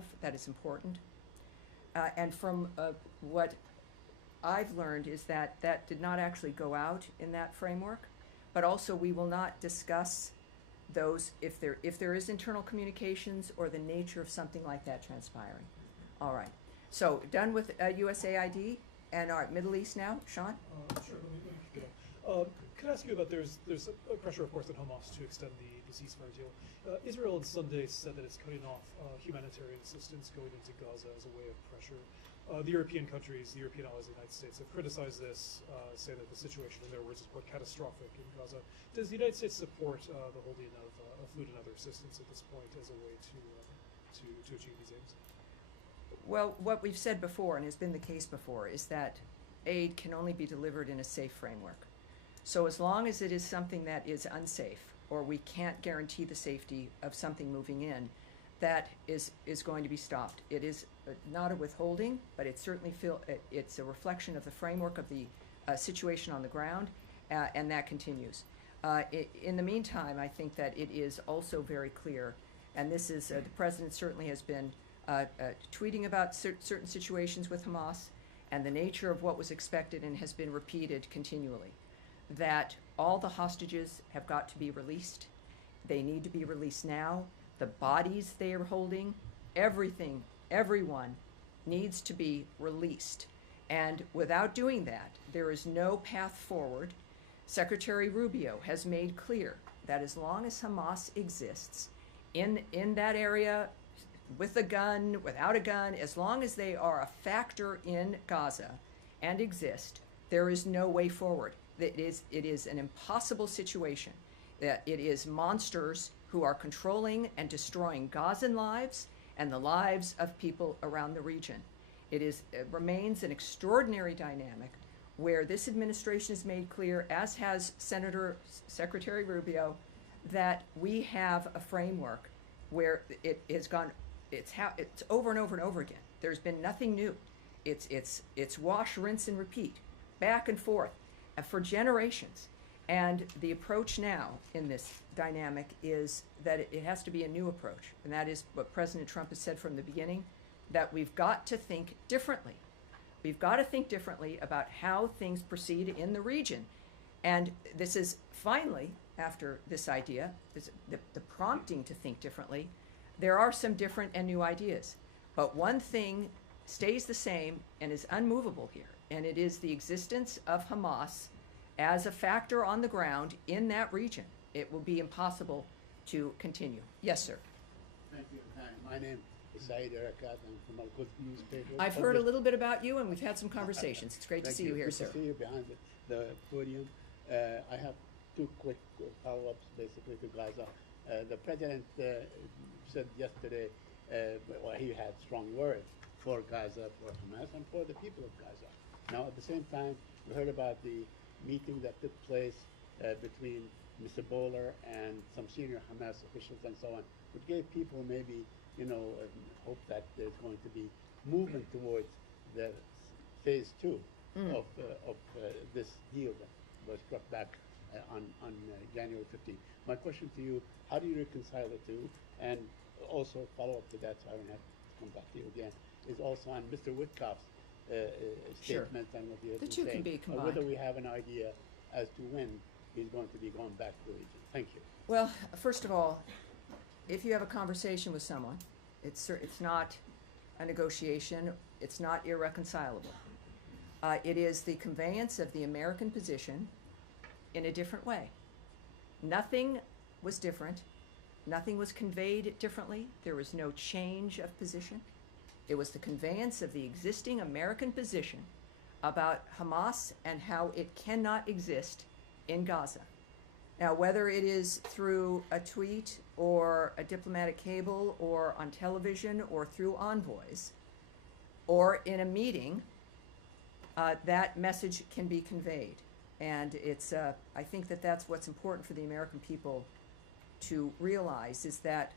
of that is important. And from what I've learned is that that did not actually go out in that framework, but also we will not discuss those if there is internal communications or the nature of something like that transpiring. All right. So done with USAID and our Middle East now, Sean? Sure. Let me pick it up. Can I ask you about there's a pressure, of course, on Hamas to extend the ceasefire deal. Israel on Sunday said that it's cutting off humanitarian assistance going into Gaza as a way of pressure. The European countries, the European allies of the United States, have criticized this, saying that the situation, in their words, is quite catastrophic in Gaza. Does the United States support the holding of food and other assistance at this point as a way to achieve these aims? Well, what we've said before, and has been the case before, is that aid can only be delivered in a safe framework. So as long as it is something that is unsafe, or we can't guarantee the safety of something moving in, that is going to be stopped. It is not a withholding, but it certainly it's a reflection of the framework of the situation on the ground, and that continues. In the meantime, I think that it is also very clear, and this is the President certainly has been tweeting about certain situations with Hamas and the nature of what was expected and has been repeated continually, that all the hostages have got to be released. They need to be released now. The bodies they are holding, everything, everyone needs to be released. And without doing that, there is no path forward. Secretary Rubio has made clear that as long as Hamas exists in that area, with a gun, without a gun, as long as they are a factor in Gaza and exist, there is no way forward. It is an impossible situation. That it is monsters who are controlling and destroying Gazan lives and the lives of people around the region. It remains an extraordinary dynamic where this administration has made clear, as has Secretary Rubio, that we have a framework where it has gone. It's over and over and over again. There's been nothing new. It's wash, rinse, and repeat, back and forth, for generations. And the approach now in this dynamic is that it has to be a new approach, and that is what President Trump has said from the beginning, that we've got to think differently. We've got to think differently about how things proceed in the region. And this is finally, after this idea, the prompting to think differently, there are some different and new ideas. But one thing stays the same and is unmovable here, and it is the existence of Hamas as a factor on the ground in that region. It will be impossible to continue. Yes, sir. Thank you. My name is Saeed Arakat. I'm from a good newspaper. I've heard a little bit about you, and we've had some conversations. It's great to see you here, sir. Good to see you behind the podium. I have two quick follow-ups, basically, to Gaza. The president said yesterday, well, he had strong words for Gaza, for Hamas, and for the people of Gaza. Now, at the same time, we heard about the meeting that took place between Mr. Bowler and some senior Hamas officials and so on, which gave people maybe, hope that there's going to be movement towards the phase two of this deal that was struck back on January 15th. My question to you, how do you reconcile the two? And also follow up to that, so I don't have to come back to you again, is also on Mr. Witkoff's statement and what he has The been two saying, can be combined. whether we have an idea as to when he's going to be going back to the region. Thank you. Well, first of all, if you have a conversation with someone, it's not a negotiation, it's not irreconcilable. It is the conveyance of the American position in a different way. Nothing was different. Nothing was conveyed differently. There was no change of position. It was the conveyance of the existing American position about Hamas and how it cannot exist in Gaza. Now, whether it is through a tweet or a diplomatic cable or on television or through envoys or in a meeting, that message can be conveyed. And it's, I think that that's what's important for the American people to realize, is that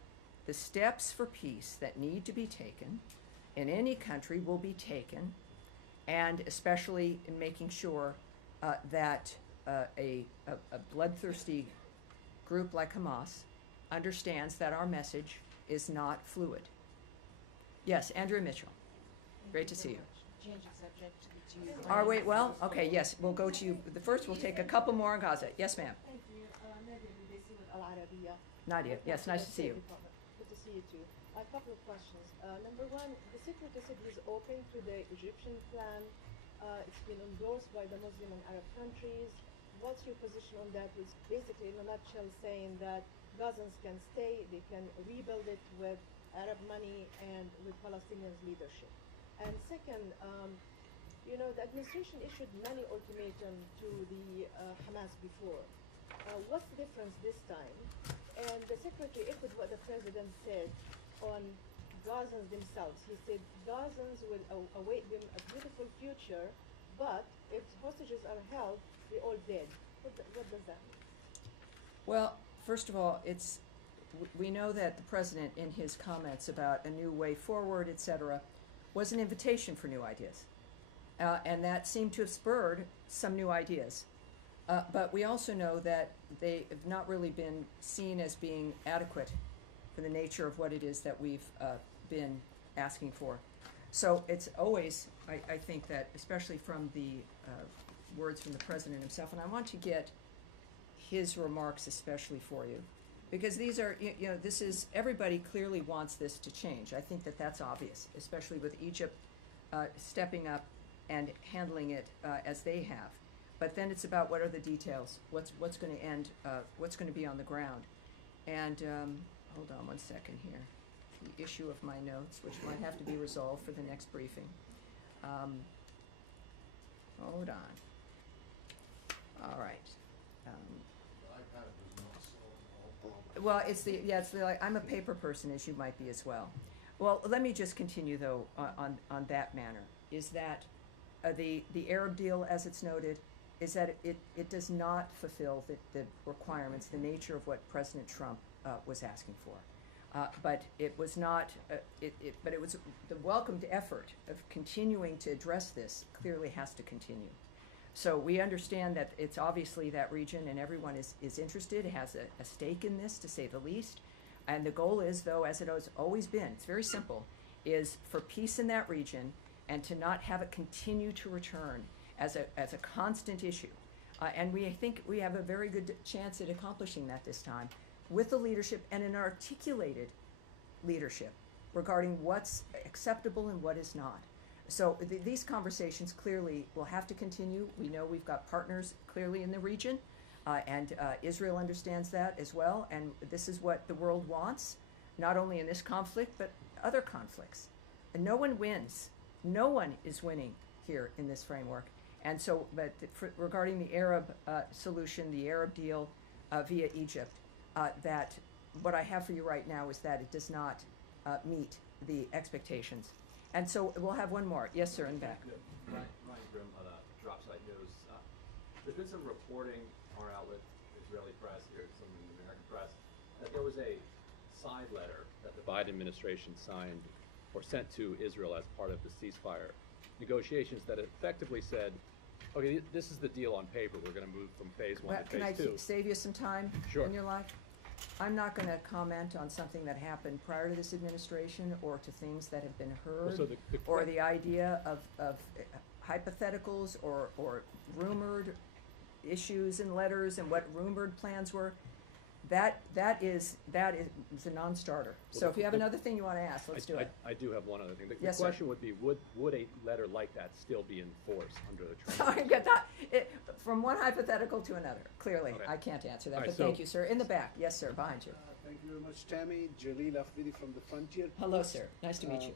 the steps for peace that need to be taken in any country will be taken, and especially in making sure that a bloodthirsty group like Hamas understands that our message is not fluid. Yes, Andrea Mitchell. Great to see you. Changing subject to. Are we, well, okay, yes, we'll go to you. The first, we'll take a couple more on Gaza. Yes, ma'am. Thank you. Nadia Ludesi with Al Arabiya. Nadia, yes, nice to see you. Good to see you too. A couple of questions. Number one, the secretary said he's open to the Egyptian plan. It's been endorsed by the Muslim and Arab countries. What's your position on that? It's basically, in a nutshell, saying that Gazans can stay, they can rebuild it with Arab money and with Palestinians' leadership. And second, you know, the administration issued many ultimatums to the Hamas before. What's the difference this time? And the secretary echoed what the president said on Gazans themselves. He said Gazans will await them a beautiful future, but if hostages are held, they're all dead. What does that mean? Well, first of all, we know that the president, in his comments about a new way forward, etc., was an invitation for new ideas. And that seemed to have spurred some new ideas. But we also know that they have not really been seen as being adequate for the nature of what it is that we've been asking for. So it's always, I think that, especially from the words from the president himself, and I want to get his remarks especially for you, because these are, you know, this is, everybody clearly wants this to change. I think that that's obvious, especially with Egypt stepping up and handling it as they have. But then it's about what are the details, what's going to end, what's going to be on the ground. And hold on one second here. The issue of my notes, which might have to be resolved for the next briefing. Hold on. All right. Well, it's the, like, I'm a paper person, as you might be as well. Well, let me just continue, though, on that manner, is that the Arab deal, as it's noted, is that it does not fulfill the requirements, the nature of what President Trump was asking for. But it was not, but it was the welcomed effort of continuing to address this clearly has to continue. So we understand that it's obviously that region and everyone is interested, has a stake in this, to say the least. And the goal is, though, as it has always been, it's very simple, is for peace in that region and to not have it continue to return as a constant issue. And we think we have a very good chance at accomplishing that this time with the leadership and an articulated leadership regarding what's acceptable and what is not. So these conversations clearly will have to continue. We know we've got partners clearly in the region, and Israel understands that as well, and this is what the world wants, not only in this conflict, but other conflicts. And no one wins. No one is winning here in this framework. And so, but regarding the Arab solution, the Arab deal via Egypt, that what I have for you right now is that it does not meet the expectations. And so we'll have one more. Yes, sir, in back. Ryan Grimm on Dropsite News. There's been some reporting, our outlet, Israeli press, here, some in the American press, that there was a side letter that the Biden administration signed or sent to Israel as part of the ceasefire negotiations that effectively said, okay, this is the deal on paper. We're going to move from phase one to phase two. Can I save you some time in your life? I'm not going to comment on something that happened prior to this administration or to things that have been heard, so or the idea of hypotheticals or rumored issues and letters and what rumored plans were. That is a non-starter. So if you have another thing you want to ask, let's do it. I do have one other thing. The Yes, question sir. would be, would a letter like that still be in force under the Trump? I get that. From one hypothetical to another. Clearly, Okay. I can't answer that, All right, but so- thank you, sir. In the back. Yes, sir, behind you. Thank you very much, Tammy. Jaleel Afidi from the Frontier. Hello, sir. Nice to meet you.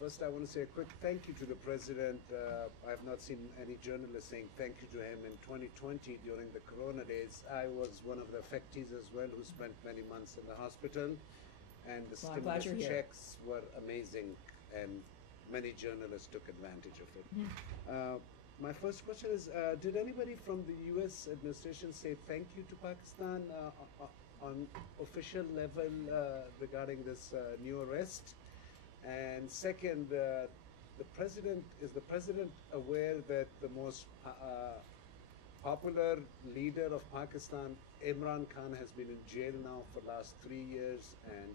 First, I want to say a quick thank you to the president. I have not seen any journalist saying thank you to him in 2020 during the Corona days. I was one of the affectees as well who spent many months in the hospital, and the Well, I'm glad stimulus you're here. checks were amazing, and many journalists took advantage of it. My first question is, did anybody from the U.S. administration say thank you to Pakistan on official level regarding this new arrest? And second, is the president aware that the most popular leader of Pakistan, Imran Khan, has been in jail now for the last 3 years, and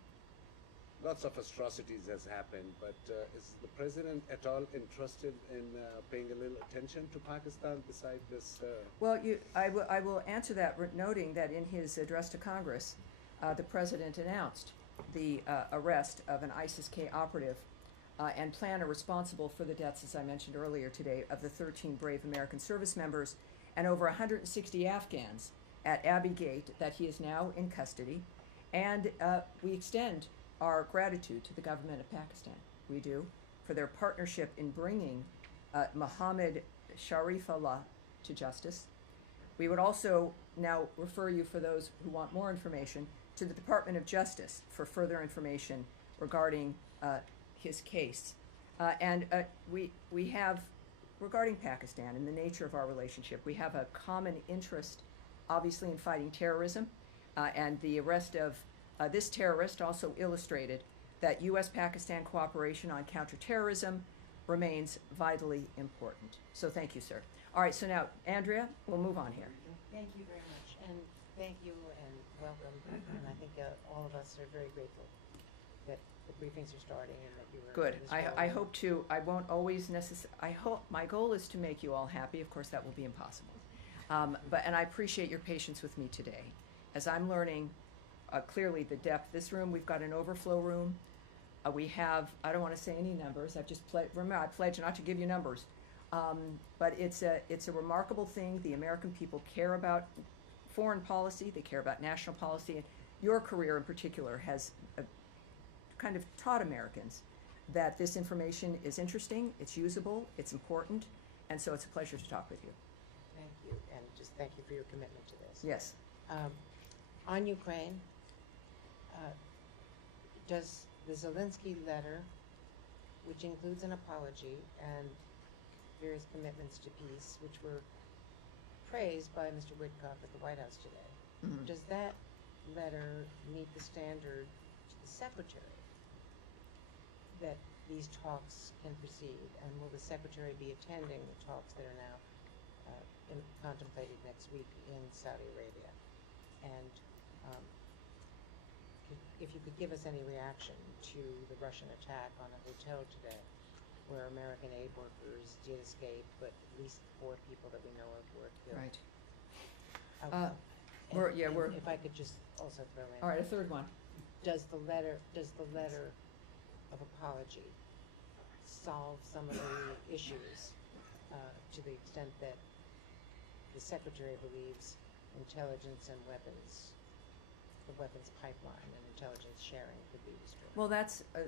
lots of atrocities has happened, but is the president at all interested in paying a little attention to Pakistan beside this? Well, I will answer that, noting that in his address to Congress, the president announced the arrest of an ISIS-K operative and planner responsible for the deaths, as I mentioned earlier today, of the 13 brave American service members and over 160 Afghans at Abbey Gate, that he is now in custody. And we extend our gratitude to the government of Pakistan. We do, for their partnership in bringing Mohammed Sharifullah to justice. We would also now refer you, for those who want more information, to the Department of Justice for further information regarding his case. And we have, regarding Pakistan and the nature of our relationship, we have a common interest, obviously, in fighting terrorism. And the arrest of this terrorist also illustrated that U.S.-Pakistan cooperation on counterterrorism remains vitally important. So thank you, sir. All right, so now, Andrea, we'll move on here. Thank you very much, and thank you and welcome. And I think all of us are very grateful that the briefings are starting and that you were Good. this I forward. hope to, I won't always I hope, my goal is to make you all happy. Of course, that will be impossible. And I appreciate your patience with me today. As I'm learning clearly the depth, this room, we've got an overflow room. We have, I don't want to say any numbers, I've just remember, I pledge not to give you numbers. But it's a remarkable thing. The American people care about foreign policy, they care about national policy, and your career in particular has kind of taught Americans that this information is interesting, it's usable, it's important, and so it's a pleasure to talk with you. Thank you, and just thank you for your commitment to this. Yes. On Ukraine, does the Zelensky letter, which includes an apology and various commitments to peace, which were praised by Mr. Witkoff at the White House today, does that letter meet the standard to the Secretary that these talks can proceed? And will the Secretary be attending the talks that are now contemplated next week in Saudi Arabia? And if you could give us any reaction to the Russian attack on a hotel today, where American aid workers did escape, but at least 4 people that we know of were killed. Right. And if I could just also throw in. All right, a third one. Does the letter of apology solve some of the issues to the extent that the Secretary believes intelligence and the weapons pipeline and intelligence sharing could be destroyed? Well, that's a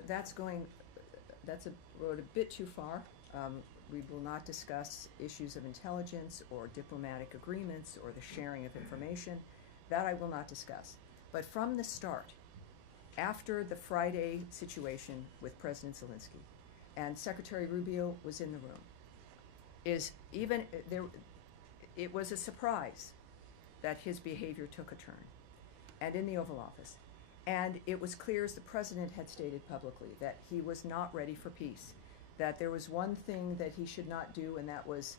road a bit too far. We will not discuss issues of intelligence or diplomatic agreements or the sharing of information. That I will not discuss. But from the start, after the Friday situation with President Zelensky, and Secretary Rubio was in the room, it was a surprise that his behavior took a turn, and in the Oval Office. And it was clear, as the president had stated publicly, that he was not ready for peace, that there was one thing that he should not do, and that was,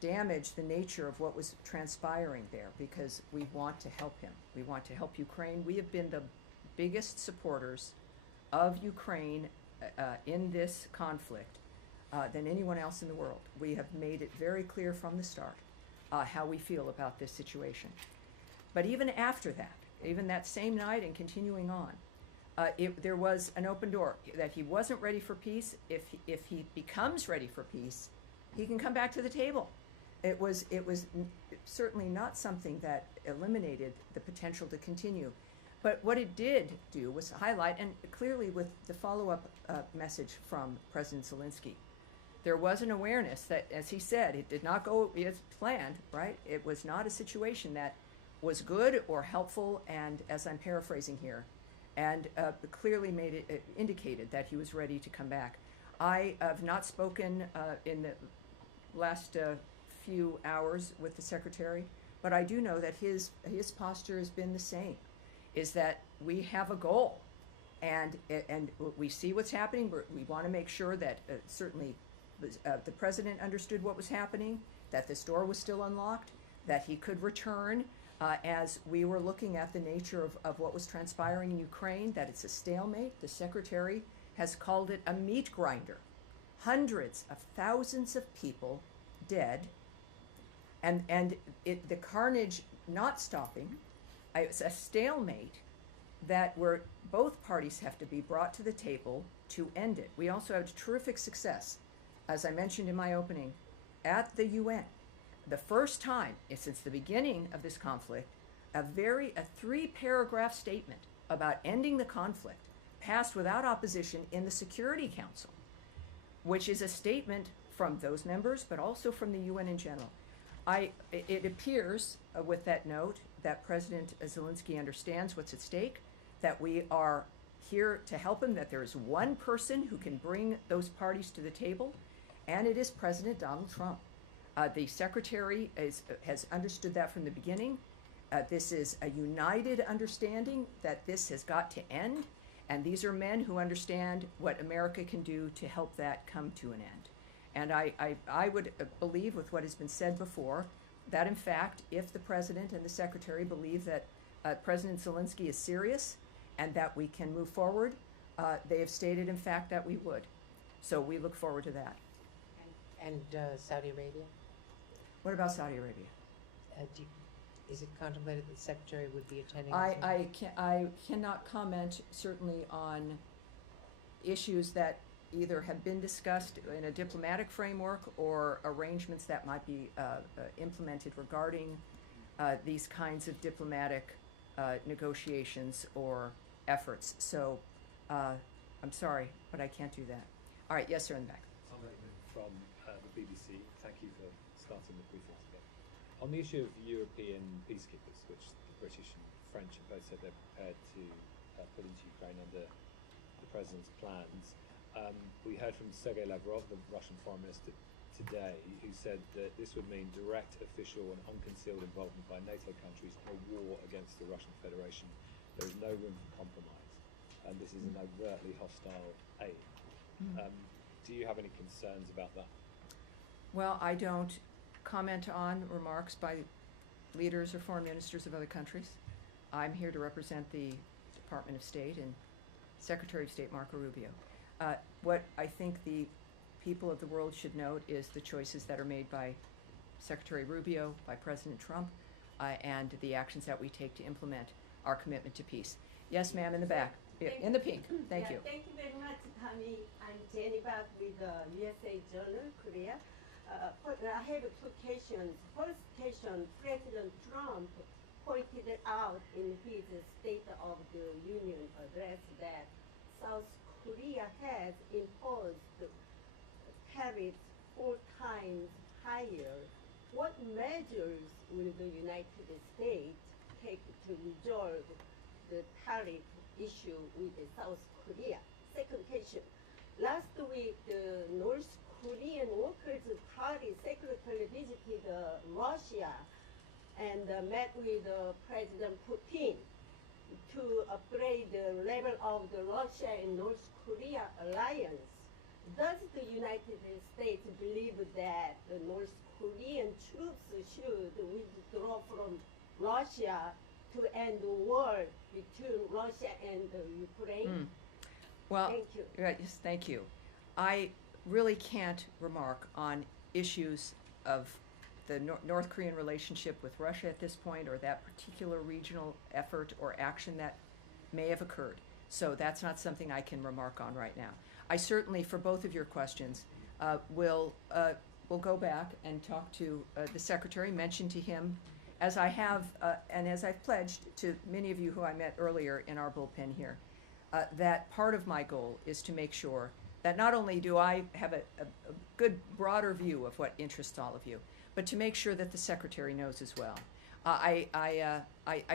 damage the nature of what was transpiring there, because we want to help him. We want to help Ukraine. We have been the biggest supporters of Ukraine in this conflict than anyone else in the world. We have made it very clear from the start how we feel about this situation. But even after that, even that same night and continuing on, there was an open door that he wasn't ready for peace. If he becomes ready for peace, he can come back to the table. It was certainly not something that eliminated the potential to continue. But what it did do was highlight, and clearly with the follow-up message from President Zelensky, there was an awareness that, as he said, it did not go as planned, right? It was not a situation that was good or helpful, and as I'm paraphrasing here, and clearly indicated that he was ready to come back. I have not spoken in the last few hours with the Secretary, but I do know that his posture has been the same, is that we have a goal, and we see what's happening. We want to make sure that certainly the President understood what was happening, that this door was still unlocked, that he could return, as we were looking at the nature of what was transpiring in Ukraine, that it's a stalemate. The secretary has called it a meat grinder. Hundreds of thousands of people dead, and the carnage not stopping. It's a stalemate that where both parties have to be brought to the table to end it. We also had terrific success, as I mentioned in my opening, at the UN. The first time since the beginning of this conflict, a 3-paragraph statement about ending the conflict passed without opposition in the Security Council, which is a statement from those members, but also from the UN in general. It appears with that note that President Zelensky understands what's at stake, that we are here to help him, that there is one person who can bring those parties to the table, and it is President Donald Trump. The Secretary has understood that from the beginning. This is a united understanding that this has got to end, and these are men who understand what America can do to help that come to an end. And I would believe, with what has been said before, that in fact, if the President and the Secretary believe that President Zelensky is serious and that we can move forward, they have stated in fact that we would. So we look forward to that. And Saudi Arabia? What about Saudi Arabia? Is it contemplated that the Secretary would be attending? I cannot comment certainly on issues that either have been discussed in a diplomatic framework or arrangements that might be implemented regarding these kinds of diplomatic negotiations or efforts. So I'm sorry, but I can't do that. All right, yes, sir, in the back. From the BBC. Thank you for starting the briefing today. On the issue of European peacekeepers, which the British and French have both said they're prepared to put into Ukraine under the President's plans, we heard from Sergei Lavrov, the Russian Foreign Minister, today, who said that this would mean direct, official and unconcealed involvement by NATO countries in a war against the Russian Federation. There is no room for compromise, and this is an overtly hostile aim. Do you have any concerns about that? Well, I don't comment on remarks by leaders or foreign ministers of other countries. I'm here to represent the Department of State and Secretary of State Marco Rubio. What I think the people of the world should note is the choices that are made by Secretary Rubio, by President Trump, and the actions that we take to implement our commitment to peace. Yes, ma'am, in the back. In the pink. Thank you. Thank you very much, Tammy. I'm Jenny Back with USA Journal, Korea. I have two questions. First question, President Trump pointed out in his State of the Union address that South Korea has imposed tariffs 4 times higher. What measures will the United States take to resolve the tariff issue with South Korea? Second question, last week the North Korean Workers' Party secretary visited Russia and met with President Putin to upgrade the level of the Russia and North Korea alliance. Does the United States believe that the North Korean troops should withdraw from Russia to end the war between Russia and Ukraine? Well, thank you. Yes, thank you. I really can't remark on issues of the North Korean relationship with Russia at this point, or that particular regional effort or action that may have occurred. So that's not something I can remark on right now. I certainly, for both of your questions, will go back and talk to the Secretary, mention to him, as I have and as I've pledged to many of you who I met earlier in our bullpen here, that part of my goal is to make sure that not only do I have a good broader view of what interests all of you, but to make sure that the Secretary knows as well. I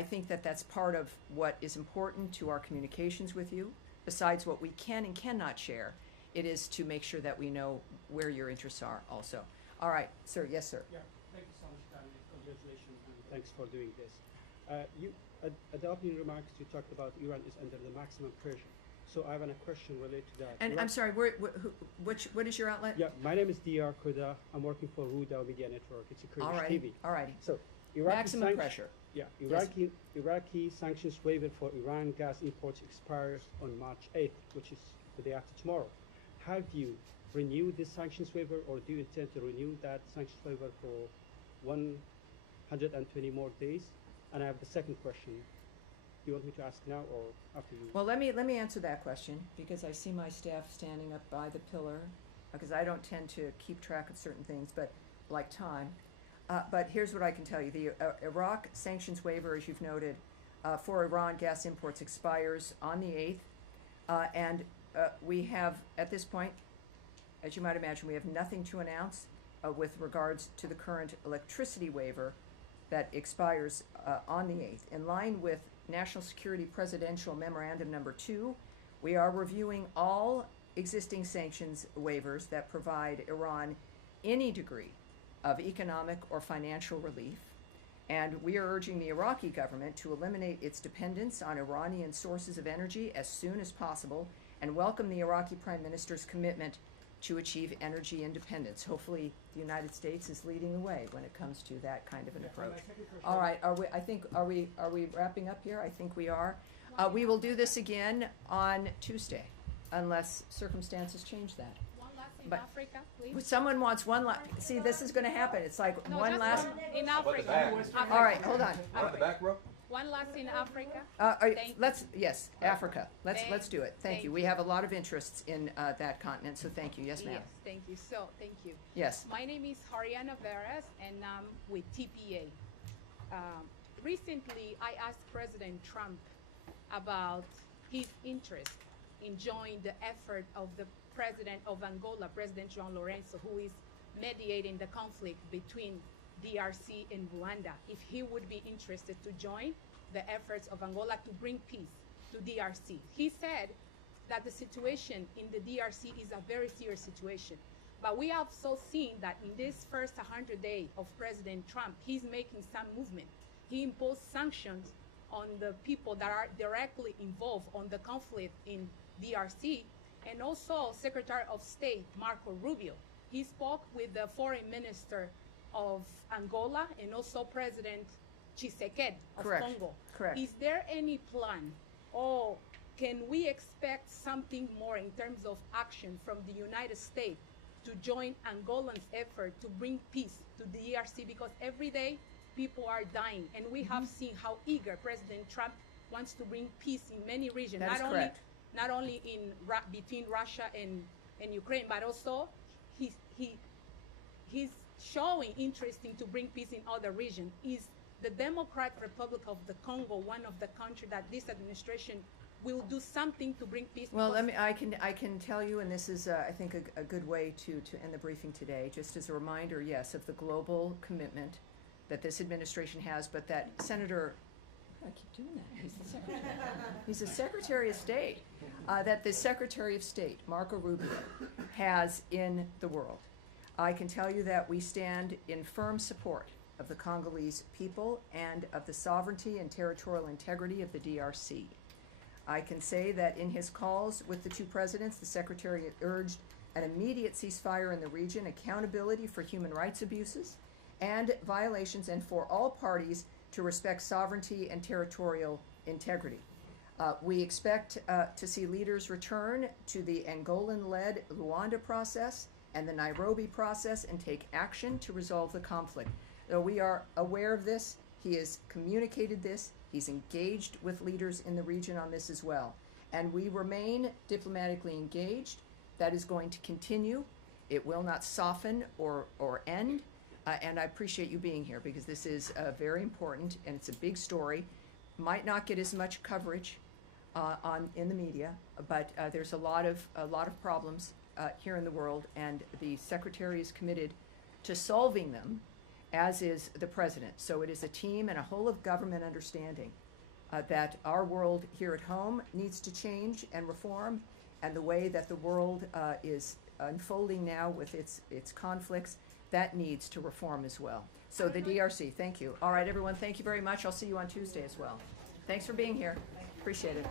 think that that's part of what is important to our communications with you. Besides what we can and cannot share, it is to make sure that we know where your interests are also. All right, sir. Yes, sir. Yeah, thank you so much, Tammy. Congratulations and thanks for doing this. At the opening remarks, you talked about Iran is under the maximum pressure. So I have a question related to that. And I'm sorry, what is your outlet? Yeah, my name is Diyar Kuda. I'm working for Ruda Media Network. It's a Kurdish TV. All righty. So Iraqi Maximum pressure. Yeah, Yes. Iraqi sanctions waiver for Iran gas imports expires on March 8th, which is the day after tomorrow. Have you renewed this sanctions waiver, or do you intend to renew that sanctions waiver for 120 more days? And I have the second question. Do you want me to ask now or after you? Well, let me answer that question, because I see my staff standing up by the pillar, because I don't tend to keep track of certain things, but like time. But here's what I can tell you. The Iraq sanctions waiver, as you've noted, for Iran gas imports expires on the 8th. And we have, at this point, as you might imagine, we have nothing to announce with regards to the current electricity waiver that expires on the 8th. In line with National Security Presidential Memorandum Number 2, we are reviewing all existing sanctions waivers that provide Iran any degree of economic or financial relief, and we are urging the Iraqi government to eliminate its dependence on Iranian sources of energy as soon as possible and welcome the Iraqi Prime Minister's commitment to achieve energy independence. Hopefully the United States is leading the way when it comes to that kind of an approach. All right, are we wrapping up here? I think we are. We will do this again on Tuesday, unless circumstances change that. One last in But- Africa, please. Someone wants one last, see, this is gonna happen. It's like No, one just last, in How about the Africa. back? all right, hold on. One at the back row? One last in Africa. Thank Let's, yes, Africa. Let's Thank- do it. Thank thank you. We you. have a lot of interests in that continent, so thank you. Yes, ma'am. Yes, thank you. So, thank you. Yes. My name is Hariana Veras, and I'm with TPA. Recently, I asked President Trump about his interest in joining the effort of the president of Angola, President João Lourenço, who is mediating the conflict between DRC and Rwanda, if he would be interested to join the efforts of Angola to bring peace to DRC. He said that the situation in the DRC is a very serious situation. But we have also seen that in this first 100 days of President Trump, he's making some movement. He imposed sanctions on the people that are directly involved on the conflict in DRC, and also Secretary of State Marco Rubio. He spoke with the Foreign Minister of Angola and also President Tshisekedi of Correct. Congo. Correct. Is there any plan, or can we expect something more in terms of action from the United States to join Angolan's effort to bring peace to the DRC? Because every day people are dying, and we have seen how eager President Trump wants to bring peace in many regions, That is correct. not only in between Russia and Ukraine, but also he's showing interest in to bring peace in other regions. Is the Democratic Republic of the Congo one of the countries that this administration will do something to bring peace? Well, Because I can tell you, and this is, I think, a good way to end the briefing today, just as a reminder, yes, of the global commitment that this administration has, but that Senator, I keep doing that, he's the Secretary. He's the Secretary of State, that the Secretary of State, Marco Rubio, has in the world. I can tell you that we stand in firm support of the Congolese people and of the sovereignty and territorial integrity of the DRC. I can say that in his calls with the two presidents, the Secretary urged an immediate ceasefire in the region, accountability for human rights abuses and violations, and for all parties to respect sovereignty and territorial integrity. We expect to see leaders return to the Angolan-led Luanda process and the Nairobi process and take action to resolve the conflict. We are aware of this. He has communicated this. He's engaged with leaders in the region on this as well. And we remain diplomatically engaged. That is going to continue. It will not soften or end. And I appreciate you being here, because this is very important and it's a big story. Might not get as much coverage in the media, but there's a lot of problems here in the world, and the Secretary is committed to solving them, as is the President. So it is a team and a whole of government understanding that our world here at home needs to change and reform, and the way that the world is unfolding now with its conflicts, that needs to reform as well. So the DRC, thank you. All right, everyone, thank you very much. I'll see you on Tuesday as well. Thanks for being here. Appreciate it.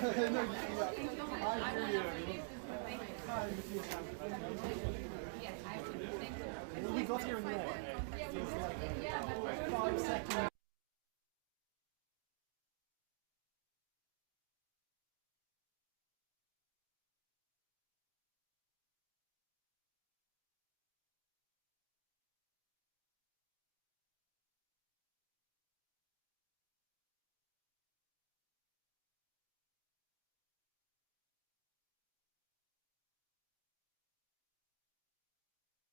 We got here in the